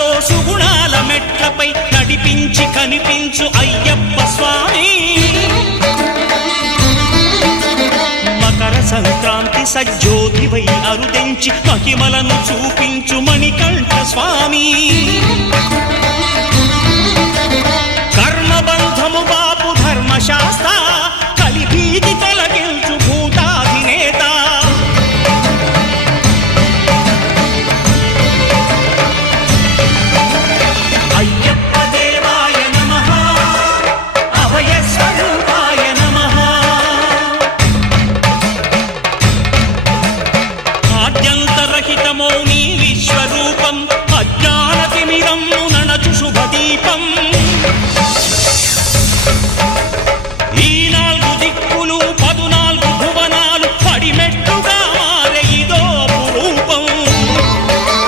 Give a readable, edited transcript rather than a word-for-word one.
సుఖాలతో సుగుణాల మెట్లపై నడిపించి కనిపించు అయ్యప్ప స్వామి. మకర సంక్రాంతి సజ్జోతివై అరుదెంచి మహిమలను చూపించు మణికంఠ స్వామి. కర్మబంధము బాపు ధర్మశాస్త్ర కలిభీతి తొలగించు భూతాధినేత. అయ్యప్ప దేవాయ నమః, అభయ స్వరూపాయ నమః. ఆద్యంతరహితమో నీ విశ్వరూపం, అజ్ఞానతిమిరం నణచు శుభదీపం.